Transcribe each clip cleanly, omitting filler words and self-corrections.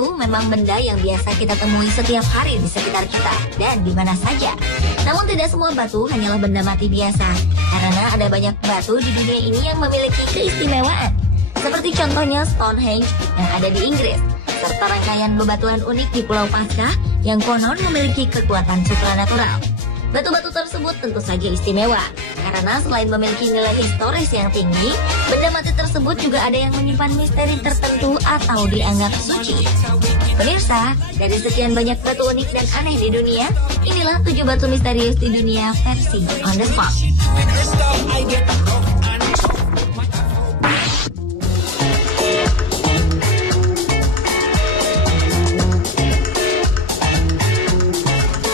batu memang benda yang biasa kita temui setiap hari di sekitar kita dan di mana saja. Namun tidak semua batu hanyalah benda mati biasa, karena ada banyak batu di dunia ini yang memiliki keistimewaan. Seperti contohnya Stonehenge yang ada di Inggris, serta rangkaian bebatuan unik di Pulau Paskah yang konon memiliki kekuatan supranatural. Batu-batu tersebut tentu saja istimewa, karena selain memiliki nilai historis yang tinggi, benda mati tersebut juga ada yang menyimpan misteri tertentu atau dianggap suci. Pemirsa, dari sekian banyak batu unik dan aneh di dunia, inilah 7 batu misterius di dunia versi On The Spot.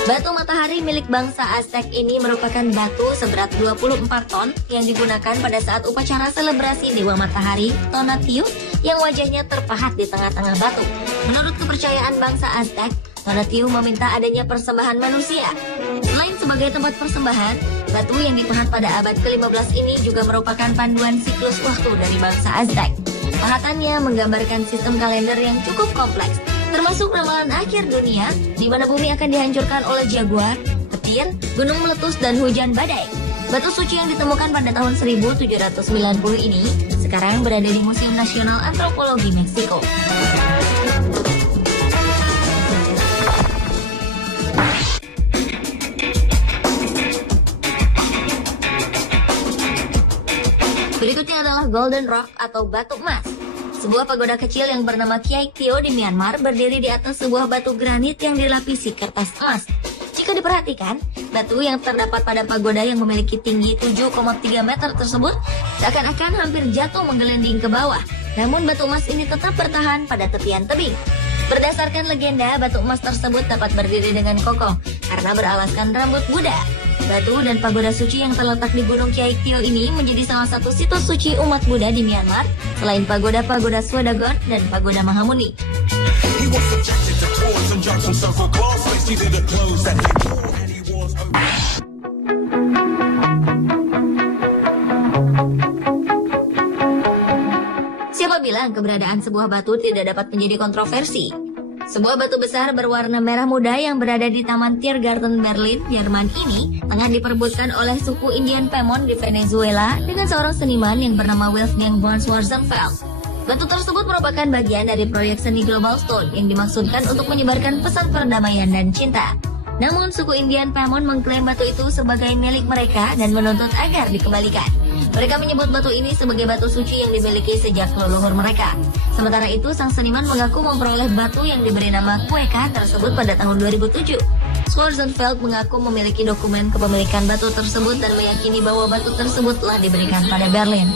Batu matahari milik bangsa Aztec ini merupakan batu seberat 24 ton yang digunakan pada saat upacara selebrasi Dewa Matahari, Tonatiuh, yang wajahnya terpahat di tengah-tengah batu. Menurut kepercayaan bangsa Aztec, Tonatiuh meminta adanya persembahan manusia. Selain sebagai tempat persembahan, batu yang dipahat pada abad ke-15 ini juga merupakan panduan siklus waktu dari bangsa Aztec. Pahatannya menggambarkan sistem kalender yang cukup kompleks, termasuk ramalan akhir dunia, di mana bumi akan dihancurkan oleh jaguar, petir, gunung meletus, dan hujan badai. Batu suci yang ditemukan pada tahun 1790 ini sekarang berada di Museum Nasional Antropologi Meksiko. Berikutnya adalah Golden Rock atau batu emas. Sebuah pagoda kecil yang bernama Kiai Tio di Myanmar berdiri di atas sebuah batu granit yang dilapisi kertas emas. Jika diperhatikan, batu yang terdapat pada pagoda yang memiliki tinggi 7,3 meter tersebut seakan-akan hampir jatuh menggelinding ke bawah. Namun batu emas ini tetap bertahan pada tepian tebing. Berdasarkan legenda, batu emas tersebut dapat berdiri dengan kokoh karena beralaskan rambut Buddha. Batu dan pagoda suci yang terletak di Gunung Kiai Tio ini menjadi salah satu situs suci umat Buddha di Myanmar, selain pagoda-pagoda Swadagon dan pagoda Mahamuni. Siapa bilang keberadaan sebuah batu tidak dapat menjadi kontroversi? Sebuah batu besar berwarna merah muda yang berada di Taman Tiergarten Berlin, Jerman ini tengah diperebutkan oleh suku Indian Pemon di Venezuela dengan seorang seniman yang bernama Wolfgang von Schwarzenfeld. Batu tersebut merupakan bagian dari proyek seni Global Stone yang dimaksudkan untuk menyebarkan pesan perdamaian dan cinta. Namun suku Indian Pemon mengklaim batu itu sebagai milik mereka dan menuntut agar dikembalikan. Mereka menyebut batu ini sebagai batu suci yang dimiliki sejak leluhur mereka. Sementara itu, sang seniman mengaku memperoleh batu yang diberi nama Kueka tersebut pada tahun 2007. Schwarzenfeld mengaku memiliki dokumen kepemilikan batu tersebut dan meyakini bahwa batu tersebut telah diberikan pada Berlin.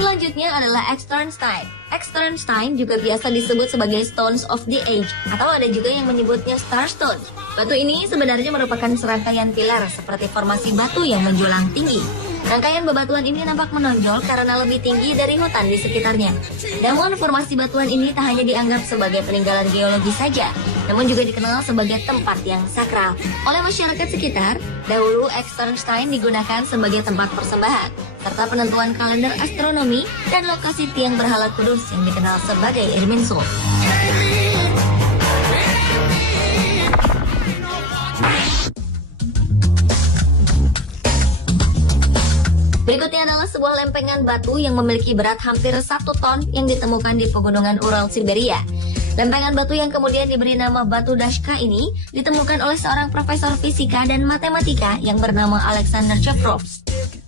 Selanjutnya adalah Externstein. Externstein juga biasa disebut sebagai Stones of the Age, atau ada juga yang menyebutnya Starstone. Batu ini sebenarnya merupakan serangkaian pilar seperti formasi batu yang menjulang tinggi. Rangkaian bebatuan ini nampak menonjol karena lebih tinggi dari hutan di sekitarnya. Namun formasi batuan ini tak hanya dianggap sebagai peninggalan geologi saja, namun juga dikenal sebagai tempat yang sakral. Oleh masyarakat sekitar, dahulu Externstein digunakan sebagai tempat persembahan, serta penentuan kalender astronomi dan lokasi tiang berhala kudus yang dikenal sebagai Irminsul. Berikutnya adalah sebuah lempengan batu yang memiliki berat hampir 1 ton yang ditemukan di pegunungan Ural, Siberia. Lempengan batu yang kemudian diberi nama Batu Dashka ini ditemukan oleh seorang profesor fisika dan matematika yang bernama Alexander Chevrov.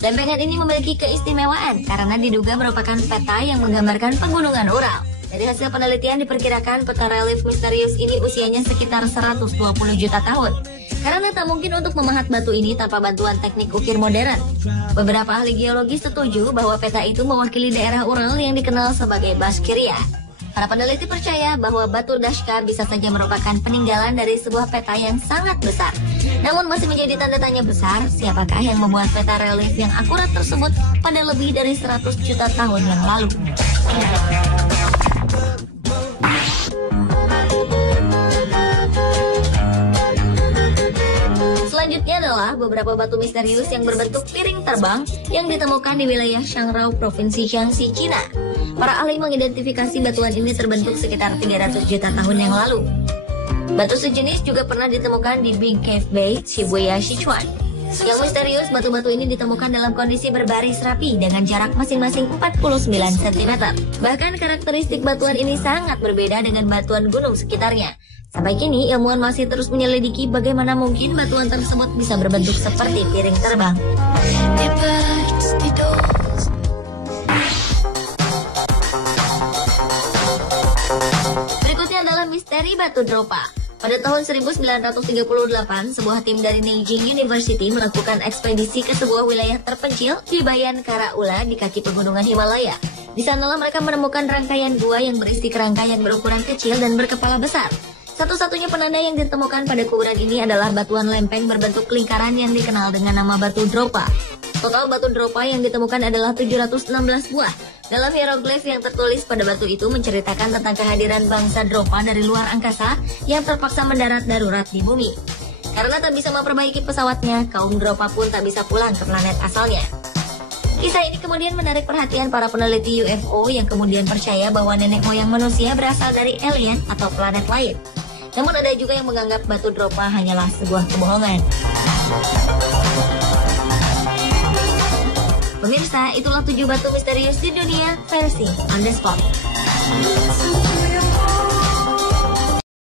Lempengan ini memiliki keistimewaan karena diduga merupakan peta yang menggambarkan pegunungan Ural. Dari hasil penelitian diperkirakan peta relief misterius ini usianya sekitar 120 juta tahun. Karena tak mungkin untuk memahat batu ini tanpa bantuan teknik ukir modern. Beberapa ahli geologi setuju bahwa peta itu mewakili daerah Ural yang dikenal sebagai Bashkiria. Para peneliti percaya bahwa Batu Dashka bisa saja merupakan peninggalan dari sebuah peta yang sangat besar. Namun masih menjadi tanda tanya besar, siapakah yang membuat peta relief yang akurat tersebut pada lebih dari 100 juta tahun yang lalu. Selanjutnya adalah adalah beberapa batu misterius yang berbentuk piring terbang yang ditemukan di wilayah Shangrao, Provinsi Jiangxi, Cina. Para ahli mengidentifikasi batuan ini terbentuk sekitar 300 juta tahun yang lalu. Batu sejenis juga pernah ditemukan di Big Cave Bay, Shibuya, Sichuan. Yang misterius, batu-batu ini ditemukan dalam kondisi berbaris rapi dengan jarak masing-masing 49 cm. Bahkan karakteristik batuan ini sangat berbeda dengan batuan gunung sekitarnya. Sampai kini, ilmuwan masih terus menyelidiki bagaimana mungkin batuan tersebut bisa berbentuk seperti piring terbang. Berikutnya adalah misteri batu Dropa. Pada tahun 1938, sebuah tim dari Nanjing University melakukan ekspedisi ke sebuah wilayah terpencil di Bayan Karaula di kaki pegunungan Himalaya. Di sanalah mereka menemukan rangkaian gua yang berisi kerangka yang berukuran kecil dan berkepala besar. Satu-satunya penanda yang ditemukan pada kuburan ini adalah batuan lempeng berbentuk lingkaran yang dikenal dengan nama batu Dropa. Total batu Dropa yang ditemukan adalah 716 buah. Dalam hieroglif yang tertulis pada batu itu menceritakan tentang kehadiran bangsa Dropa dari luar angkasa yang terpaksa mendarat darurat di bumi. Karena tak bisa memperbaiki pesawatnya, kaum Dropa pun tak bisa pulang ke planet asalnya. Kisah ini kemudian menarik perhatian para peneliti UFO yang kemudian percaya bahwa nenek moyang manusia berasal dari alien atau planet lain. Namun ada juga yang menganggap batu Dropa hanyalah sebuah kebohongan. Pemirsa, itulah 7 batu misterius di dunia versi On The Spot.